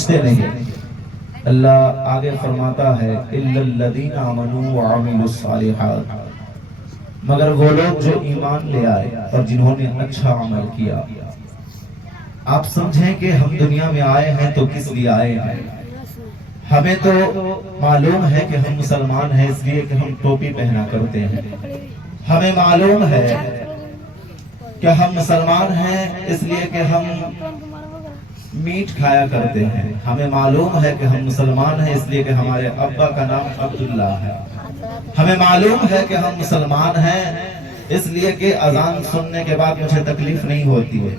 سمجھتے نہیں۔ اللہ آگے فرماتا ہے اِلَّا الَّذِينَ آمَنُوا وَعَمِلُوا الصَّالِحَاتِ، مگر وہ لوگ جو ایمان لے آئے اور جنہوں نے اچھا عمل کیا۔ آپ سمجھیں کہ ہم دنیا میں آئے ہیں تو کس لیے آئے ہیں؟ ہمیں تو معلوم ہے کہ ہم مسلمان ہیں اس لیے کہ ہم ٹوپی پہنا کرتے ہیں، ہمیں معلوم ہے کہ ہم مسلمان ہیں اس لیے کہ ہم میٹ کھایا کرتے ہیں، ہمیں معلوم ہے کہ ہم مسلمان ہیں اس لیے کہ ہمارے ابا کا نام عبداللہ ہے، ہمیں معلوم ہے کہ ہم مسلمان ہیں اس لیے کہ اذان سننے کے بعد مجھے تکلیف نہیں ہوتی ہے،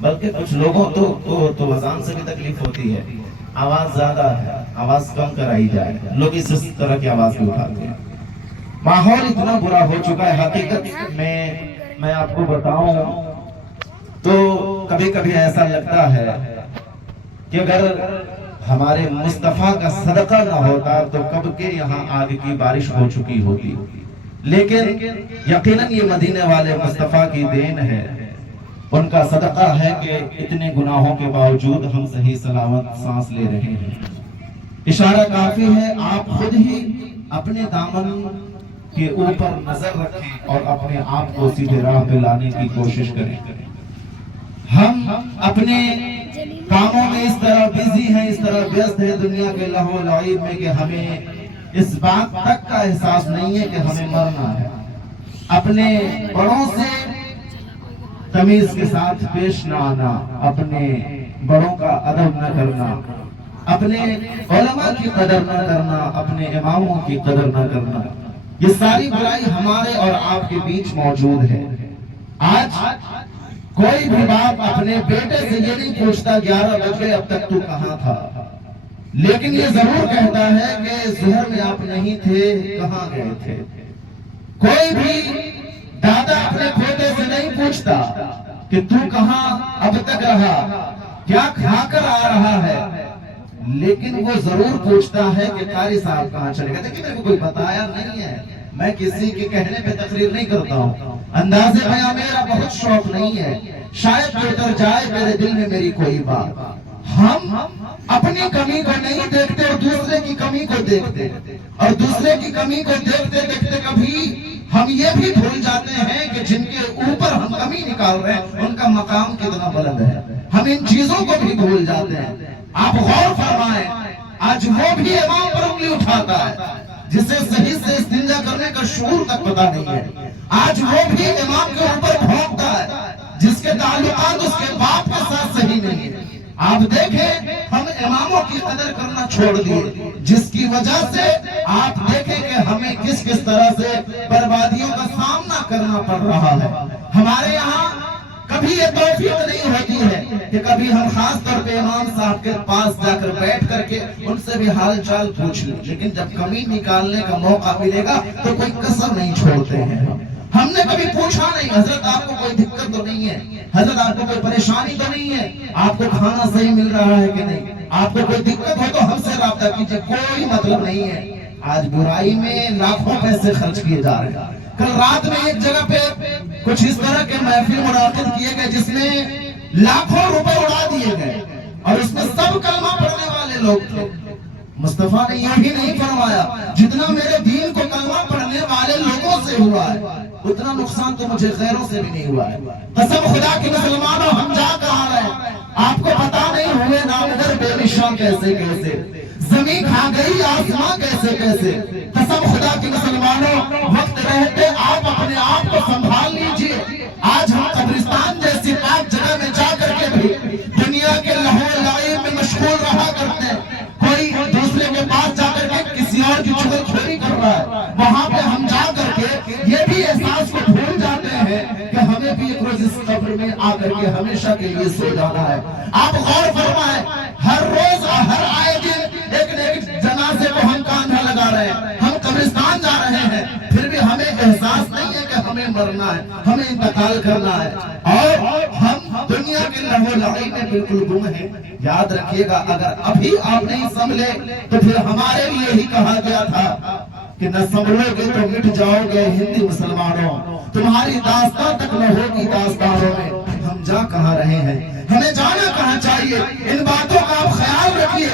بلکہ کچھ لوگوں تو اذان سے بھی تکلیف ہوتی ہے، آواز زیادہ ہے، آواز کم کرائی جائے، لوگ اس طرح کی آواز بھی اٹھاتے ہیں۔ ماحول اتنا برا ہو چکا ہے، حقیقت میں آپ کو بتاؤں تو کبھی کبھی ایسا لگتا ہے کہ اگر ہمارے مصطفیٰ کا صدقہ نہ ہوتا تو کب کے یہاں آگ کی بارش ہو چکی ہوتی، لیکن یقیناً یہ مدینے والے مصطفیٰ کی دین ہے، ان کا صدقہ ہے کہ اتنے گناہوں کے باوجود ہم صحیح سلامت سانس لے رہے ہیں۔ اشارہ کافی ہے، آپ خود ہی اپنے دامن کے اوپر نظر رکھیں اور اپنے آپ کو سیدھے راہ پہ لانے کی کوشش کریں۔ ہم اپنے کاموں میں اس طرح بزی ہیں، اس طرح ویست ہیں دنیا کے لہو و لعب میں کہ ہمیں اس بات تک کا احساس نہیں ہے کہ ہمیں مرنا ہے۔ اپنے بڑوں سے تمیز کے ساتھ پیش نہ آنا، اپنے بڑوں کا ادب نہ کرنا، اپنے علماء کی قدر نہ کرنا، اپنے اماموں کی قدر نہ کرنا، یہ ساری برائی ہمارے اور آپ کے بیچ موجود ہے۔ آج کوئی بھی باپ اپنے بیٹے سے یہ نہیں پوچھتا 11 بجے اب تک تو کہاں تھا، لیکن یہ ضرور کہتا ہے کہ ظہر میں آپ نہیں تھے، کہاں گئے تھے۔ کوئی بھی دادا اپنے پوتے سے نہیں پوچھتا کہ تو کہاں اب تک رہا، کیا کھا کر آ رہا ہے، لیکن وہ ضرور پوچھتا ہے کہ قاری صاحب کہاں چلے گئے۔ دیکھیں میرے کو کوئی بتایا نہیں ہے، میں کسی کے کہنے پہ تقریر نہیں کرتا ہوں، انداز بیاں میرا بہت شوق نہیں ہے، شاید اتر جائے میرے دل میں میری کوئی بات۔ ہم اپنی کمی کو نہیں دیکھتے اور دوسرے کی کمی کو دیکھتے، اور دوسرے کی کمی کو دیکھتے دیکھتے کبھی ہم یہ بھی بھول جاتے ہیں کہ جن کے اوپر ہم کمی نکال رہے ہیں ان کا مقام کتنا بلند ہے، ہم ان چیزوں کو بھی بھول جاتے ہیں۔ آپ غور فرمائیں، آج وہ بھی امام پر انگلی اٹھاتا ہے جسے صحیح سے استنجا کرنے کا شعور تک پتا نہیں ہے، آج وہ بھی امام کے اوپر بھونکتا ہے جس کے تعلقات اس کے باپ کے ساتھ صحیح نہیں ہے۔ آپ دیکھیں ہم اماموں کی قدر کرنا چھوڑ دیے، جس کی وجہ سے آپ دیکھیں کہ ہمیں کس کس طرح سے بربادیوں کا سامنا کرنا پڑ رہا ہے۔ ہمارے یہاں کبھی یہ توفیق نہیں ہوتی ہے کہ کبھی ہم خاص طور پہ امام صاحب کے پاس جا کر بیٹھ کر کے ان سے بھی حال چال پوچھ لیں، لیکن جب کمی نکالنے کا موقع ملے گا تو کوئی کسر نہیں چھوڑتے ہیں۔ ہم نے کبھی پوچھا نہیں حضرت آپ کو کوئی دقت تو نہیں ہے، حضرت آپ کو کوئی پریشانی تو نہیں ہے، آپ کو کھانا صحیح مل رہا ہے کہ نہیں، آپ کو کوئی دقت ہو تو ہم سے رابطہ کیجئے، کوئی مطلب نہیں ہے۔ آج برائی میں لاکھوں پیسے خرچ کیے جا رہے ہیں۔ کل رات میں ایک جگہ پہ کچھ اس طرح کے محفل منعقد کیے گئے جس میں لاکھوں روپے اڑا دیے گئے اور اس میں سب کلمہ پڑھنے والے لوگ تھے۔ مصطفیٰ نے یہ بھی نہیں فرمایا جتنا میرے دین کو کلمہ پڑھنے والے لوگوں سے ہوا ہے اتنا نقصان تو مجھے غیروں سے بھی نہیں ہوا ہے۔ قسم خدا کی مسلمانوں ہم جا کہاں رہے ہیں، آپ کو پتا نہیں ہوئے نامور بے نشان کیسے کیسے، زمین کھا گئی آسمان کیسے کیسے۔ قسم خدا کی مسلمانوں وقت رہتے آپ اپنے آپ کو سنبھال لیجئے۔ آج ہم قبرستان جیسی پاک جگہ میں جا کر کے بھی دنیا کے لہو و لعب میں مشغول رہا کرتے ہیں، کوئی دوسرے کے پاس جا کر کے کسی اور کی چغل خوری کر رہا ہے، وہاں پہ ہم جا کر کے یہ بھی احساس کو بھول جاتے ہیں کہ ہمیں بھی ایک روز اس قبر میں آ کر کے ہمیشہ کے لیے سو جانا ہے۔ آپ غور فرمائیں، ہر روز ہر آئے دن ایک نہ ایک جنازے کو ہم کاندھا لگا رہے ہیں، ہم قبرستان جا رہے ہیں، پھر بھی ہمیں احساس نہیں ہے کہ ہمیں مرنا ہے، ہمیں انتقال کرنا ہے، اور ہم دنیا کے لہو لعب میں بالکل گم ہیں۔ یاد رکھیے گا اگر ابھی آپ نہیں سنبھلے تو پھر ہمارے لیے ہی کہا گیا تھا کہ نہ سنبھلو گے تو مٹ جاؤ گے ہندی مسلمانوں، تمہاری داستان تک نہ ہوگی داستانوں میں۔ ہم جا کہاں رہے ہیں، ہمیں جانا کہاں چاہیے، ان باتوں کا آپ خیال رکھیے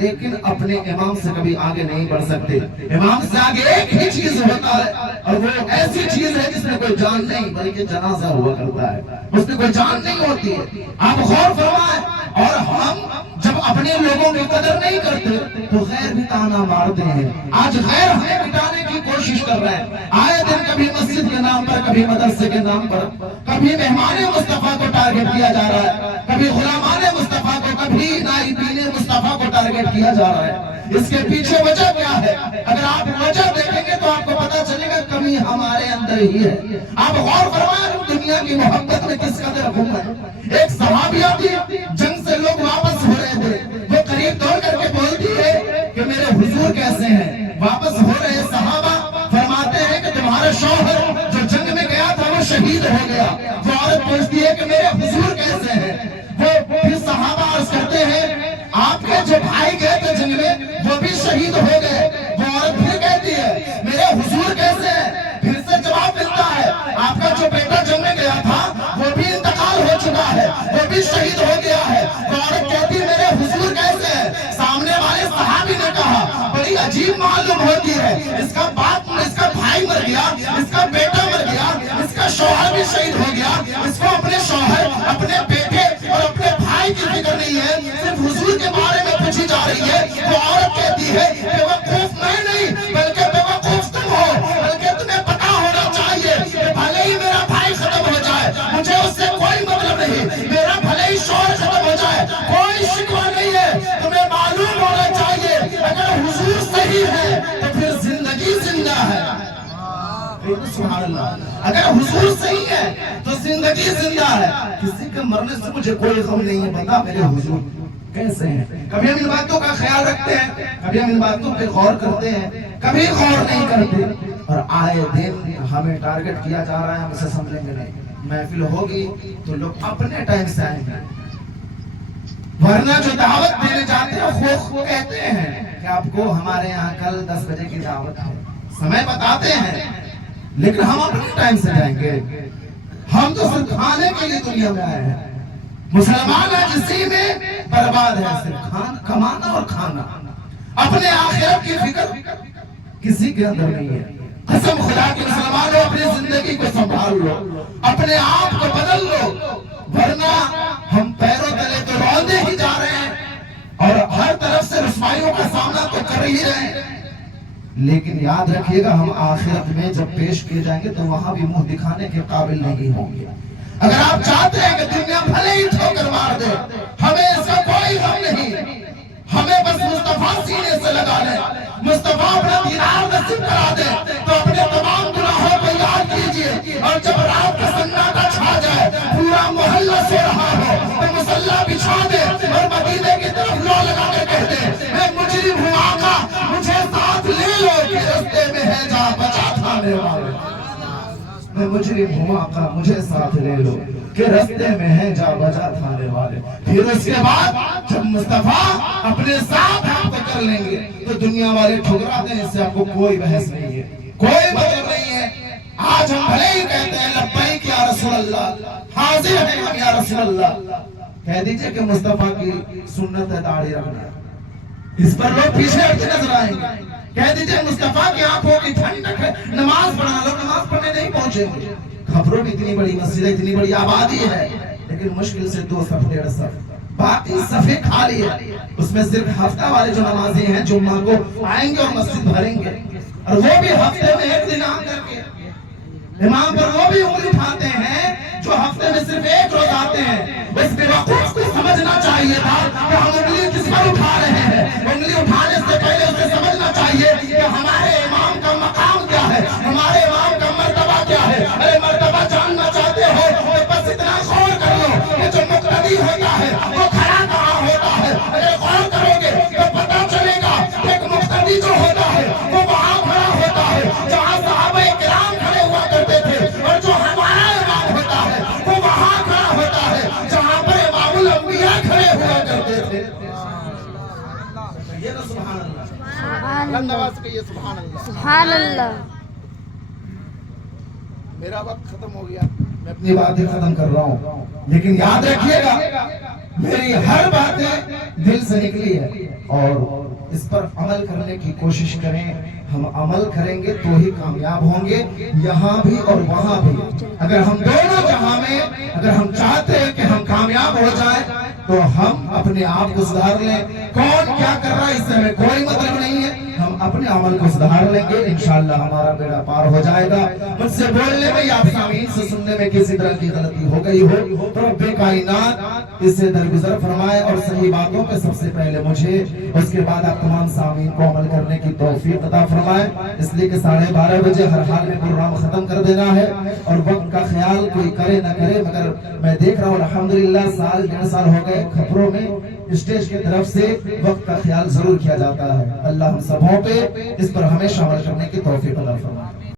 لیکن اپنے امام سے کبھی آگے نہیں بڑھ سکتے. امام سے آگے ایک ہی چیز ہوتا ہے اور وہ ایسی چیز ہے جس میں کوئی جان نہیں بلکہ جنازہ ہوا کرتا ہے, اس میں کوئی جان نہیں ہوتی ہے. آپ غور فرمائیں. اور ہم جب اپنے لوگوں کی قدر نہیں کرتے تو غیر بھی تانا مارتے ہیں. آج غیر ہمیں مٹانے کی کوشش کر رہے ہیں. آئے دن کبھی مسجد کے نام پر, کبھی مدرسے کے نام پر, کبھی مہمان مصطفیٰ کو ٹارگٹ کیا جا رہا ہے, کبھی غلامان مصطفیٰ کو, کبھی نائبین مصطفیٰ کو ٹارگٹ کیا جا رہا ہے. اس کے پیچھے وجہ کیا ہے؟ اگر آپ وجہ دیکھیں گے تو آپ کو پتا چلے گا کمی ہمارے اندر ہی ہے. آپ غور فرمائیں دنیا کی محبت میں کس قدر غم ہے. ایک صحابیہ تھی, جنگ سے لوگ واپس ہو رہے تھے, وہ قریب دوڑ کر کے بولتی ہے کہ میرے حضور کیسے ہیں. واپس ہو رہے صحابہ فرماتے ہیں کہ تمہارا شوہر جو جنگ میں گیا تھا وہ شہید ہو گیا. وہ عورت پوچھتی ہے کہ میرے حضور کیسے ہیں. وہ پھر صحابہ عرض کرتے ہیں آپ کے جو بھائی گئے تھے جنگ میں وہ بھی شہید ہو گئے. وہ عورت پھر کہتی ہے میرے حضور کیسے ہیں. پھر سے جواب ملتا ہے آپ کا جو بیٹا جنگ میں گیا تھا وہ بھی انتقال ہو چکا ہے, وہ بھی شہید ہو گیا ہے. وہ عورت کہتی ہے میرے حضور کیسے ہیں. سامنے والے صحابی نے کہا بڑی عجیب معلوم ہوتی ہے, اس کا باپ, اس کا بھائی مر گیا, اس کا بیٹا مر گیا, اس کا شوہر بھی شہید ہو گیا, اس کو اپنے شوہر, اپنے بیٹے اور اپنے بھائی کی فکر نہیں ہے, صرف حضور کے بارے میں پوچھی جا رہی ہے. وہ عورت کہتی ہے بیوقوف میں نہیں بلکہ بیوقوف تم ہو, بلکہ تمہیں پتا ہونا چاہیے کہ بھلے ہی میرا بھائی ختم ہو جائے مجھے اس سے کوئی مطلب نہیں, میرا بھلے ہی شوہر ختم ہو جائے کوئی شکوہ نہیں ہے. تمہیں معلوم ہونا چاہیے اگر حضور صحیح ہے تو پھر زندگی زندہ ہے. سبحان اللہ. اگر حضور صحیح ہے تو زندگی زندہ ہے. کسی کے مرنے سے مجھے کوئی غم نہیں ہے, بتا میرے حضور کیسے ہیں. کبھی ہم ان باتوں کا خیال رکھتے ہیں, کبھی ہم ان باتوں پہ غور کرتے ہیں, کبھی غور نہیں کرتے. اور آئے دن ہمیں ٹارگٹ کیا جا رہا ہے, ہم اسے سمجھیں گے نہیں. محفل ہوگی تو لوگ اپنے ٹائم سے آئیں گے, ورنہ جو دعوت دینے جاتے ہیں وہ کہتے ہیں کہ آپ کو ہمارے یہاں کل 10 بجے کی دعوت ہے, سمے بتاتے ہیں, لیکن ہم اپنے ٹائم سے جائیں گے. ہم تو صرف کھانے کے لیے دنیا میں آئے ہیں. مسلمان ہے اسی میں برباد ہے, صرف کمانا اور کھانا. اپنے آخرت کی فکر کسی کے اندر نہیں ہے. قسم خدا کی مسلمانوں اپنی زندگی کو سنبھال لو, اپنے آپ کو بدل لو, ورنہ ہم پیروں تلے تو روندے ہی جا رہے ہیں اور ہر طرف سے رسوائیوں کا سامنا تو کر ہی رہے ہیں. لیکن یاد رکھیے گا ہم آخرت میں جب پیش کیے جائیں گے تو وہاں بھی منہ دکھانے کے قابل نہیں ہوں گے. اگر آپ چاہتے ہیں کہ دنیا بھلے ہی ٹھوکر مار دے, ہمیں اس کا کوئی غم نہیں. ہمیں بس مصطفیٰ سینے سے لگا لیں, مصطفیٰ اپنا دیدار نصیب کرا دے تو اپنے تمام گناہوں کو یاد کیجئے. اور جب رات کا سناٹا چھا جائے, پورا محلہ سو رہا ہو, تو مصلی بچھا دے اور مدینے کی طرف لو لگا کے کہہ دے میں مجرم ہوں آقا مجھے ساتھ لے لو کہ رستے میں ہے جا بچا تھانے والے. میں مجرم ہوں آقا مجھے ساتھ لے لو کہ رستے میں ہے جا بجا تھانے والے. پھر اس کے بعد جب مصطفیٰ اپنے ساتھ آپ کو کر لیں گے تو دنیا والے ٹھکرا دیں, اس سے آپ کو کوئی بحث نہیں ہے, کوئی مطلب نہیں ہے. آج ہم بھلے ہی کہتے ہیں لبیک یا رسول اللہ, حاضر ہیں ہم یا رسول اللہ. کہہ دیجئے کہ مصطفیٰ کی سنت ہے داڑھی رکھنا, اس پر لوگ پیچھے ہٹتے نظر آئیں گے. کہہ دیجئے مصطفیٰ کی آنکھوں کی ٹھنڈک ہے, نماز پڑھنا, لوگ نماز پڑھنے نہیں پہنچے. خبروں بھی اتنی بڑی مسجد ہے, اتنی بڑی آبادی ہے, لیکن مشکل سے 2 صف 1.5 صف, باقی صفیں خالی ہے. اس میں صرف ہفتہ والے جو نمازی ہیں جمعہ کو آئیں گے اور مسجد بھریں گے, اور وہ بھی ہفتے میں 1 دن آ کر کے امام پر وہ بھی انگلی اٹھاتے ہیں جو ہفتے میں صرف 1 روز آتے ہیں. اس بیوقوف کو سمجھنا چاہیے تھا کہ ہم انگلی کس پر اٹھا رہے ہیں. انگلی اٹھانے سے پہلے اسے سمجھنا چاہیے کہ ہمارے امام کا مقام کیا ہے, ہمارے امام کا مرتبہ کیا ہے. ارے مرتبہ جاننا چاہتے ہو تو بس اتنا غور کر لو کہ جو مقتدی ہوتا ہے وہ کھڑا کہاں ہوتا ہے. اگر غور کرو گے تو پتا چلے گا کہ ایک مقتدی جو ہوتا ہے وہ وہاں کھڑا ہوتا ہے جہاں صحابہ کرام کھڑے ہوا کرتے تھے, اور جو ہمارا امام ہوتا ہے وہ وہاں کھڑا ہوتا ہے جہاں پر امام الانبیاء کھڑے ہوا کرتے تھے. یہ تو سبحان اللہ, سبحان اللہ. میرا وقت ختم ہو گیا, میں اپنی باتیں ختم کر رہا ہوں, لیکن یاد رکھیے گا میری ہر باتیں دل سے نکلی ہے اور اس پر عمل کرنے کی کوشش کریں. ہم عمل کریں گے تو ہی کامیاب ہوں گے, یہاں بھی اور وہاں بھی. اگر ہم دونوں جہاں میں اگر ہم چاہتے ہیں کہ ہم کامیاب ہو جائیں تو ہم اپنے آپ کو سدھار لیں. کون کیا کر رہا ہے اس سے ہمیں کوئی مطلب نہیں ہے, ہم اپنے عمل کو سدھار لیں گے, انشاءاللہ ہمارا بیڑا پار ہو جائے گا. مجھ سے بولنے میں یا سامعین سے سننے میں کسی طرح کی غلطی ہو گئی ہو تو رب کائنات اس سے درگزر فرمائے اور صحیح باتوں پہ سب سے پہلے مجھے, اس کے بعد آپ تمام سامعین کو عمل کرنے کی توفیق عطا فرمائے. اس لیے کہ 12:30 بجے ہر حال میں پروگرام ختم کر دینا ہے اور وقت کا خیال کوئی کرے نہ کرے, مگر میں دیکھ رہا ہوں الحمدللہ 1.5 سال ہو گئے خبروں میں اسٹیج کی طرف سے وقت کا خیال ضرور کیا جاتا ہے. اللہ ہم سبوں پہ اس پر ہمیشہ عمل کرنے کی توفیق عطا فرمائے.